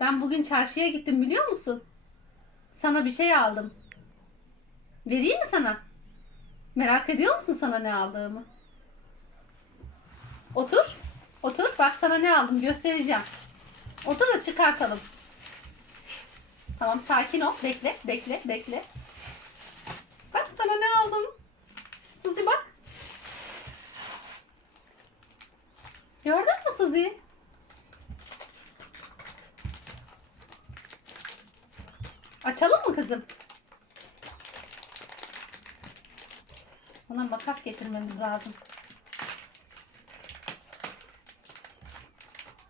Ben bugün çarşıya gittim biliyor musun? Sana bir şey aldım. Vereyim mi sana? Merak ediyor musun sana ne aldığımı? Otur. Otur. Bak sana ne aldım göstereceğim. Otur da çıkartalım. Tamam sakin ol. Bekle, bekle, bekle. Bak sana ne aldım. Suzi bak. Gördün mü Suzi? Açalım mı kızım? Ona makas getirmemiz lazım.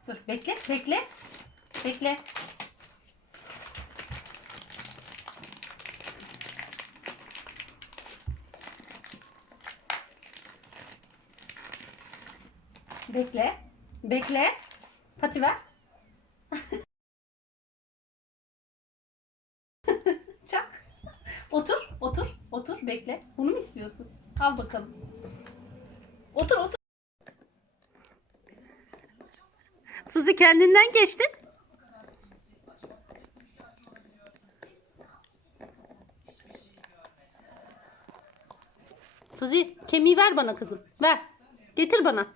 Dur bekle, bekle. Bekle. Bekle. Bekle. Pati ver. Çak. Otur, otur, otur. Bekle. Bunu mu istiyorsun? Al bakalım. Otur, otur. Suzi kendinden geçtin. Suzi kemiği ver bana kızım. Ver. Getir bana.